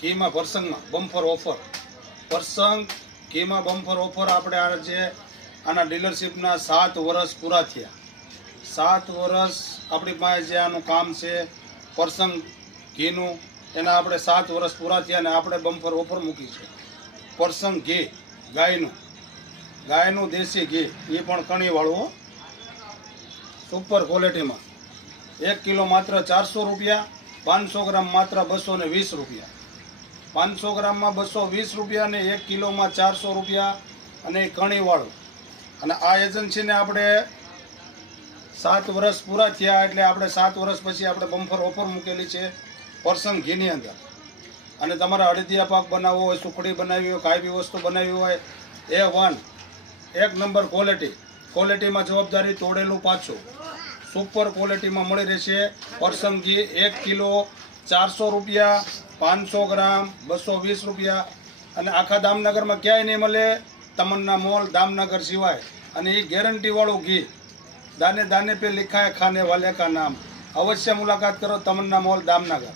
ઘીમાં ભરસંગમાં bumper offer, ભરસંગ ઘીમાં bumper offer. આપણે આ જે આના ડીલરશીપના 7 વર્ષ પૂરા થયા. 7 વર્ષ આપણી પાસે જે આનું કામ છે ભરસંગ ઘીનું, એના આપણે 7 વર્ષ પૂરા થયા અને આપણે બમ્પર ઓફર મૂકી છે. ભરસંગ ઘી ગાયનું દેશી ઘી, એ પણ કણીવાળું, સુપર ક્વોલિટીમાં. 1 કિલો માત્ર 400 રૂપિયા, 500 ગ્રામ માત્ર 220 રૂપિયા. 500 ગ્રામમાં 220 રૂપિયા અને 1 કિલોમાં 400 રૂપિયા, અને એ કણીવાળું. અને આ એજન્સીને આપણે 7 વર્ષ પૂરા થયા એટલે આપણે 7 વર્ષ પછી આપણે બમ્પર ઓફર મૂકેલી છે ભરસંગ ઘીની અંદર. અને તમારે અડદિયા પાક બનાવવો હોય, સુખડી બનાવવી હોય, કાંઈ બી વસ્તુ બનાવવી હોય, A1 1 નંબર ક્વોલિટીમાં જવાબદારી, તોડેલું પાછું, સુપર ક્વોલિટીમાં મળી રહેશે. ભરસંગ ઘી 1 કિલો 400 રૂપિયા, 500 ગ્રામ 220 રૂપિયા. અને આખા દામનગરમાં ક્યાંય નહીં મળે, તમન્ના મોલ દામનગર સિવાય. અને એ ગેરંટીવાળું ઘી, દાને દાને પે લિખા હે ખાને વાલે કા નામ. અવશ્ય મુલાકાત કરો તમન્ના મોલ દામનગર.